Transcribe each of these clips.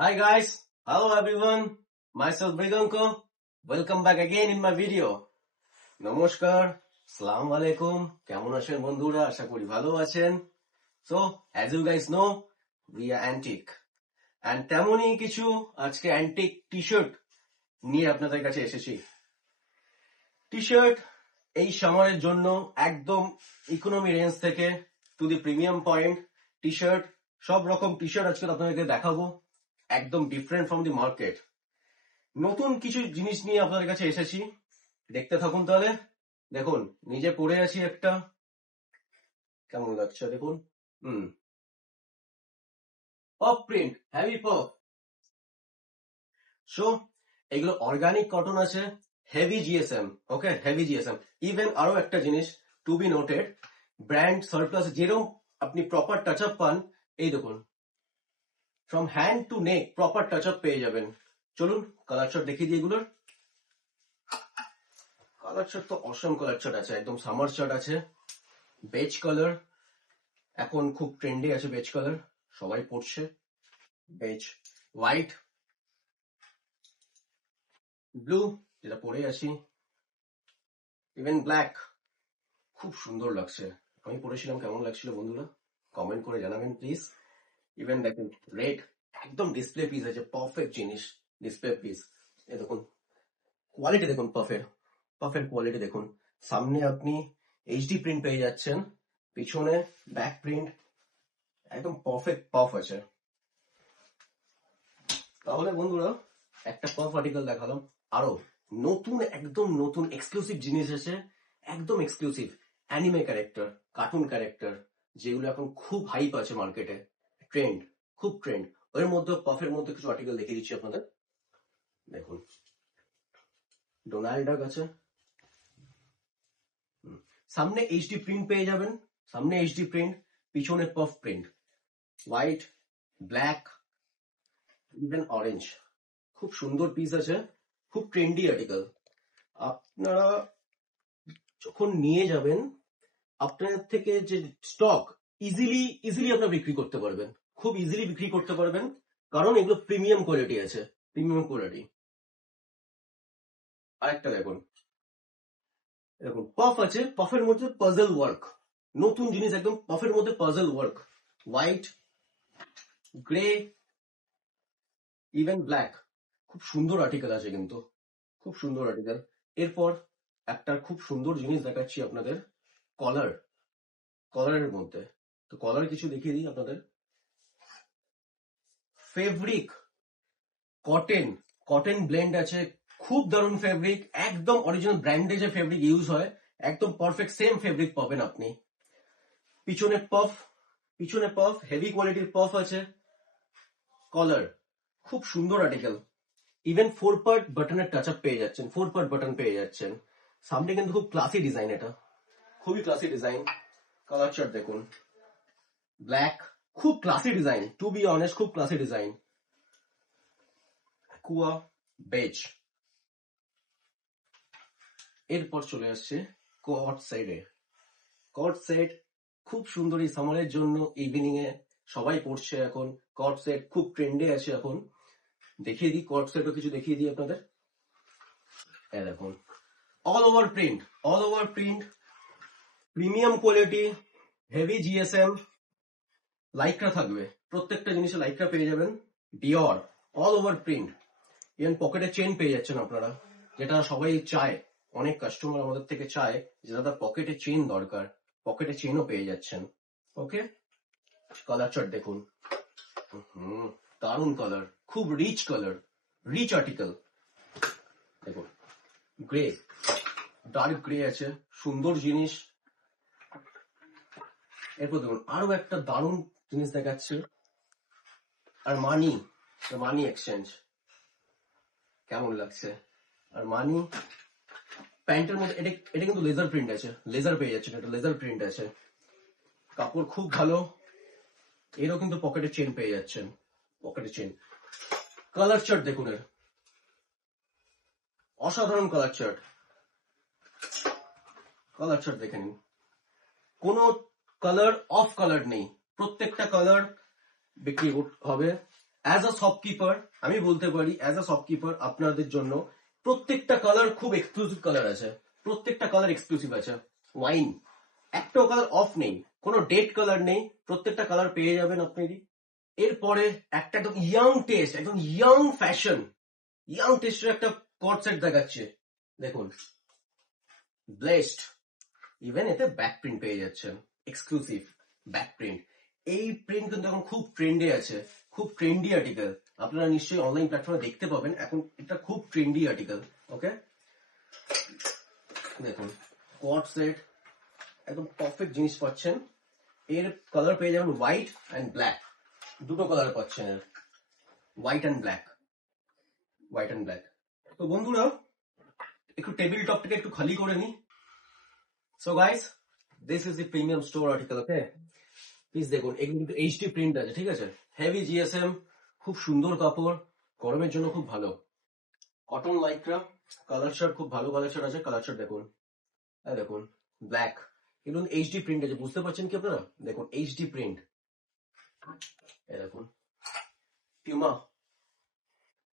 Hi guys, hello everyone, myself Briganko, welcome back again in my video. নমস্কার, আসসালামু আলাইকুম, কেমন আছেন বন্ধুরা? আশা করি ভালো আছেন। So, as you guys know, we are antique. And তেমনই কিছু আজকে antique t-shirt নিয়ে আপনাদের কাছে এসেছি। টি-শার্ট এই সময়ের জন্য একদম ইকোনমি রেঞ্জ থেকে to the premium point T-shirt, সব রকম টি-শার্ট আজকে আপনাদেরকে দেখাবো, একদম ডিফারেন্ট ফ্রম দি মার্কেট। নতুন কিছু জিনিস নিয়ে আপনাদের কাছে এসেছি, দেখতে থাকুন তাহলে। দেখুন, নিজে পরে আছি একটা, কেমন লাগছে দেখুন। Pop print, heavy pop. So এগুলো অর্গানিক কটন আছে, heavy GSM, okay, heavy GSM. Even আরো একটা জিনিস to be noted, brand surplus যেরকম আপনি প্রপার টাচ আপ পান, এই দেখুন, from hand to neck proper touch up পেয়ে যাবেন। চলুন কালার চার্ট দেখিয়ে দিই এগুলোর। কালার চার্ট তো অসম কালার চার্ট আছে, একদম সামার চার্ট আছে। বেজ কালার, এখন খুব ট্রেন্ডে আছে বেজ কালার, সবাই পড়ছে বেজ। হোয়াইট, ব্লু যেটা পরে আছি, ইভেন ব্ল্যাক, খুব সুন্দর লাগছে। আমি পড়েছিলাম, কেমন লাগছিল বন্ধুরা কমেন্ট করে জানাবেন প্লিজ। ইভেন দেখুন রেড, একদম ডিসপ্লে পিস আছে, পারফেক্ট জিনিস, ডিসপ্লে পিস। এই দেখুন কোয়ালিটি, দেখুন পাফের কোয়ালিটি দেখুন। সামনে আপনি এইচডি প্রিন্ট পেয়ে যাচ্ছেন, পিছনে ব্যাক প্রিন্ট, একদম পারফেক্ট পাফ আছে। তাহলে বন্ধুরা একটা পাফ আর্টিকেল দেখালাম, আরো নতুন, একদম নতুন এক্সক্লুসিভ জিনিস আছে, একদম exclusive anime character, cartoon character, যেগুলো এখন খুব হাইপ আছে মার্কেটে, ট্রেন্ড, খুব ট্রেন্ড। ওর মধ্যে পাফের মধ্যে কিছু আর্টিকেল দেখিয়ে দিচ্ছি আপনাদের। দেখুন ডোনাল্ড ডাক আছে, সামনে এইচডি প্রিন্ট পেয়ে যাবেন, সামনে এইচডি প্রিন্ট, পিছনে puff print, white, black, even orange. খুব সুন্দর পিস আছে, খুব ট্রেন্ডি আর্টিকেল। আপনারা যখন নিয়ে যাবেন, আপনাদের থেকে যে স্টক ইজিলি আপনারা বিক্রি করতে পারবেন, খুব ইজিলি বিক্রি করতে পারবেন, কারণ এগুলো প্রিমিয়াম কোয়ালিটি আছে, প্রিমিয়াম কোয়ালিটি। আরেকটা দেখুন, দেখুন পাফ আছে, পাফের মধ্যে পাজল ওয়ার্ক, নতুন জিনিস একদম, পাফের মধ্যে puzzle work, white, grey, even black. খুব সুন্দর আর্টিকেল আছে কিন্তু, খুব সুন্দর আর্টিকেল। এরপর একটা খুব সুন্দর জিনিস দেখাচ্ছি আপনাদের, কলার, কলারের মধ্যে। তো কলার কিছু দেখিয়ে দিই আপনাদের। ফেব্রিক কটন, কটন ব্লেন্ড আছে, খুব দারুণ ফেব্রিক, একদম অরিজিনাল ব্র্যান্ডে যে ফেব্রিক ইউজ হয়, একদম পারফেক্ট সেম ফেব্রিক পাবেন আপনি। পিছনে পাফ, পিছনে পাফ, হেভি কোয়ালিটির পাফ আছে। কলার খুব সুন্দর আর্টিকেল, ইভেন 4 পার্ট বাটনের টাচ আপ পেয়ে যাচ্ছেন, 4 পার্ট বাটন পেয়ে যাচ্ছেন। সামনে কিন্তু খুব ক্লাসি ডিজাইন, এটা খুবই ক্লাসি ডিজাইন। কালার চার্ট দেখুন, ব্ল্যাক, খুব classy design, to be honest খুব ক্লাসি ডিজাইন। কুয়া, বেজ। এরপর চলে আসছে কট সাইডে, কট সেট, খুব সুন্দর এই সামারের জন্য, ইভিনিং এ সবাই পড়ছে এখন, কট সেট খুব ট্রেন্ডে আছে এখন। দেখিয়ে দিই কট সেটও কিছু দেখিয়ে দিই আপনাদের। দেখুন all over print, all over print, premium quality, heavy GSM, Lycra থাকবে, প্রত্যেকটা জিনিসে লাইক্রা পেয়ে যাবেন, ডিওর, অল ওভার প্রিন্ট। ইভেন পকেটে চেন পেয়ে যাচ্ছেন আপনারা, যেটা সবাই চায়, অনেক কাস্টমার আমাদের থেকে চায় যে দাদা পকেটে চেন দরকার, পকেটে চেনও পেয়ে যাচ্ছেন। ওকে, কালার চার্ট দেখুন, দারুন কালার, খুব রিচ কালার, রিচ আর্টিকেল। দেখুন গ্রে, ডার্ক গ্রে আছে, সুন্দর জিনিস। এরপর দেখুন আরো একটা দারুণ জিনিস দেখাচ্ছে, আর মানি, মানি এক্সচেঞ্জ, কেমন লাগছে? আর মানি প্যান্টের মধ্যে, এটা কিন্তু লেজার প্রিন্ট আছে, লেজার পেয়ে যাচ্ছেন, এটা লেজার প্রিন্ট আছে, কাপড় খুব ভালো। এরও কিন্তু পকেটে চেন পেয়ে যাচ্ছেন, পকেটে চেন। কালার চার্ট দেখুন, এর অসাধারণ কালার চার্ট, কালার চার্ট দেখে নিন, কোনো কালার অফ কালার নেই, প্রত্যেকটা কালার বিক্রি হবে। অ্যাজ আ শপকিপার আমি বলতে পারি, অ্যাজ আ শপকিপার আপনাদের জন্য প্রত্যেকটা কালার খুব এক্সক্লুসিভ কালার আছে, প্রত্যেকটা কালার এক্সক্লুসিভ আছে। ওয়াইন একটাও কালার অফ নেই, কোনো ডেড কালার নেই, প্রত্যেকটা কালার পেয়ে যাবেন আপনি। এরপরে একটা একদম ইয়াং টেস্ট, একদম ইয়াং ফ্যাশন, ইয়াং টেস্টের একটা কট সেট দেখাচ্ছে দেখুন, ব্লেসড। ইভেন এতে ব্যাক প্রিন্ট পেয়ে যাচ্ছেন, এক্সক্লুসিভ ব্যাক প্রিন্ট। এই প্রিন্ট কিন্তু এখন খুব ট্রেন্ডে আছে, খুব ট্রেন্ডি আর্টিকেল। আপনারা নিশ্চয়ই অনলাইন প্ল্যাটফর্মে দেখতে পাবেন, এখন এটা খুব ট্রেন্ডি আর্টিকেল। ওকে, দেখুন কোয়াড সেট, একদম পারফেক্ট জিনিস পাচ্ছেন। এর কালার পেয়ে যাবেন হোয়াইট অ্যান্ড ব্ল্যাক, দুটো কালার পাচ্ছেন এর, white and black, white and black. তো বন্ধুরা একটু টেবিল টপটাকে একটু খালি করে নি। So guys, this is the premium store article. Okay, please দেখুন, এগুলো কিন্তু এইচডি প্রিন্ট আছে, ঠিক আছে, হেভি জিএসএম, খুব সুন্দর কাপড়, গরমের জন্য খুব ভালো। কটন লাইক্রা, কালার শার্ট খুব ভালো কালার শার্ট আছে, কালার শার্ট দেখুন, দেখুন ব্ল্যাক, এগুলো এইচডি প্রিন্ট আছে, বুঝতে পারছেন কি আপনারা? দেখুন এইচডি প্রিন্ট, দেখুন পিউমা,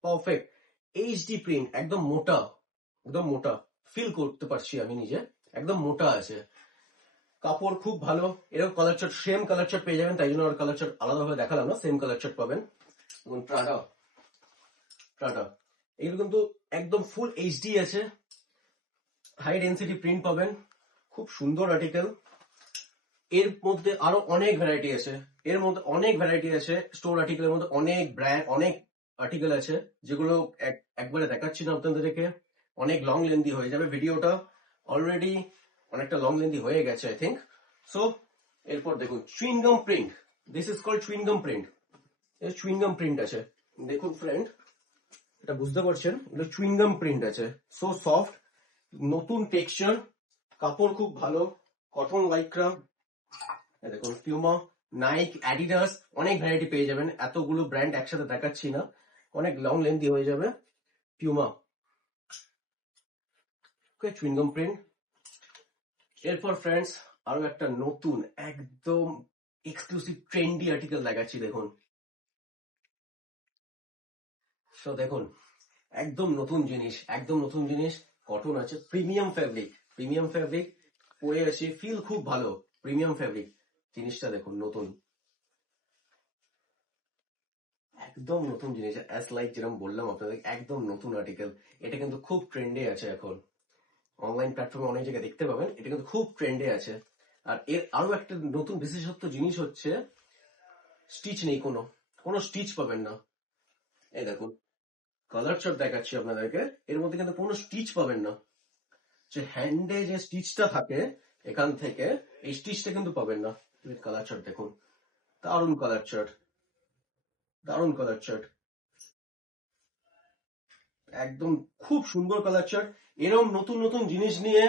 পারফেক্ট এইচডি প্রিন্ট, একদম মোটা, একদম মোটা, ফিল করতে পারছি আমি নিজে, একদম মোটা আছে, কাপড় খুব ভালো। এরকম colour chart, same colour chart পেয়ে যাবেন, তাই জন্য আর কালার চার্ট আলাদাভাবে দেখালাম না, সেম কালার চার্ট পাবেন। প্রাডা, প্রাডা এগুলো কিন্তু একদম ফুল এইচডি আছে, হাই ডেন্সিটি প্রিন্ট পাবেন, খুব সুন্দর আর্টিকেল। এর মধ্যে আরো অনেক ভ্যারাইটি আছে, এর মধ্যে অনেক ভ্যারাইটি আছে, স্টোর আর্টিকেলের মধ্যে অনেক ব্র্যান্ড, অনেক আর্টিকেল আছে, যেগুলো একবারে দেখাচ্ছি না আপনাদেরকে, অনেক লং লেন্দি হয়ে যাবে ভিডিওটা, অলরেডি অনেকটা লং লেন্দি হয়ে গেছে আই থিঙ্ক। সো এরপর দেখুন chewing gum print, this is called chewing gum print, এর চুইংগাম প্রিন্ট আছে, দেখুন ফ্রেন্ড, এটা বুঝতে পারছেন, এটা চুইংগাম প্রিন্ট আছে, সো সফট, নতুন টেক্সচার, কাপড় খুব ভালো, কটন লাইক্রা, দেখুন পিউমা, নাইক, অ্যাডিডাস, অনেক ভ্যারাইটি পেয়ে যাবেন, এতগুলো ব্র্যান্ড একসাথে দেখাচ্ছি না, অনেক লং লেন্দি হয়ে যাবে। পিউমা, ওকে, চুইংগাম প্রিন্ট। এরপর ফ্রেন্ডস আরো একটা নতুন একদম এক্সক্লুসিভ ট্রেন্ডি আর্টিকেল দেখাচ্ছি দেখুন। সো দেখুন একদম নতুন জিনিস, একদম নতুন জিনিস, কটন আছে, প্রিমিয়াম ফ্যাব্রিক, প্রিমিয়াম ফ্যাব্রিক, পরে আছে, ফিল খুব ভালো, প্রিমিয়াম ফ্যাব্রিক, জিনিসটা দেখুন নতুন, একদম নতুন জিনিস, অ্যাজ লাইক যেরকম বললাম আপনাদের, একদম নতুন আর্টিকেল। এটা কিন্তু খুব ট্রেন্ডে আছে এখন, অনলাইন প্ল্যাটফর্মে অনেক জায়গায় দেখতে পাবেন, এটা কিন্তু খুব ট্রেন্ডে আছে। আর এর আরো একটা নতুন বিশেষত্ব জিনিস হচ্ছে, স্টিচ নেই, কোনো কোনো স্টিচ পাবেন না। এই দেখুন কালার চার্ট দেখাচ্ছি আপনাদেরকে, এর মধ্যে কিন্তু কোনো স্টিচ পাবেন না, যে হ্যান্ডে যে স্টিচটা থাকে এখান থেকে, এই স্টিচটা কিন্তু পাবেন না। কালার চার্ট দেখুন, দারুণ কালার চার্ট, দারুণ কালার চার্ট, একদম খুব সুন্দর কালার চার্ট। এরকম নতুন নতুন জিনিস নিয়ে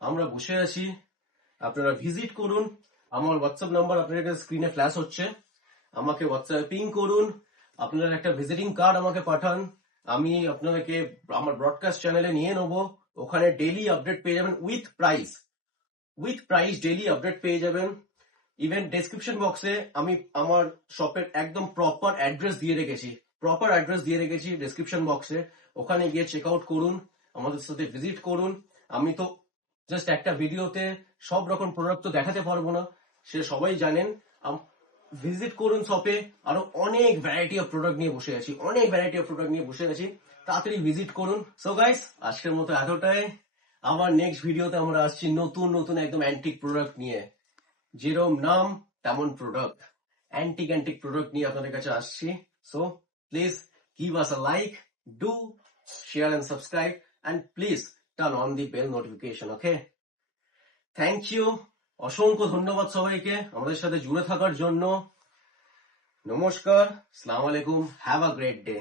আমরা বসে আছি, আপনারা ভিজিট করুন। আমার হোয়াটসঅ্যাপ নাম্বার আপনাদের কাছে স্ক্রিনে ফ্ল্যাশ হচ্ছে, আমাকে হোয়াটসঅ্যাপে পিং করুন, আপনারা একটা ভিজিটিং কার্ড আমাকে পাঠান, আমি আপনাদেরকে আমার ব্রডকাস্ট চ্যানেলে নিয়ে নেবো, ওখানে ডেইলি আপডেট পেয়ে যাবেন with price, with price daily update পেয়ে যাবেন। ইভেন ডেসক্রিপশন বক্সে আমি আমার শপের একদম প্রপার অ্যাড্রেস দিয়ে রেখেছি, প্রপার অ্যাড্রেস দিয়ে রেখেছি ডেসক্রিপশন বক্সে, ওখানে গিয়ে চেক আউট করুন, আমাদের সাথে ভিজিট করুন। আমি তো জাস্ট একটা ভিডিওতে সব রকম প্রোডাক্ট তো দেখাতে পারবো না, সে সবাই জানেন। ভিজিট করুন শপে, আরো অনেক ভ্যারাইটি অফ প্রোডাক্ট নিয়ে বসে আছি, অনেক ভ্যারাইটি অফ প্রোডাক্ট নিয়ে বসে আছি, তাড়াতাড়ি ভিজিট করুন। সো গাইস আজকের মতো এতটাই, আবার নেক্সট ভিডিওতে আমরা আসছি নতুন নতুন একদম অ্যান্টিক প্রোডাক্ট নিয়ে, যেরকম নাম তেমন প্রোডাক্ট, অ্যান্টিক অ্যান্টিক প্রোডাক্ট নিয়ে আপনাদের কাছে আসছি। So please give us a like, do share and subscribe, and please turn on the bell notification. Okay, thank you, অসংখ্য ধন্যবাদ সবাইকে আমাদের সাথে জুড়ে থাকার জন্য। নমস্কার, আসসালামু আলাইকুম, হ্যাভ আ গ্রেট ডে।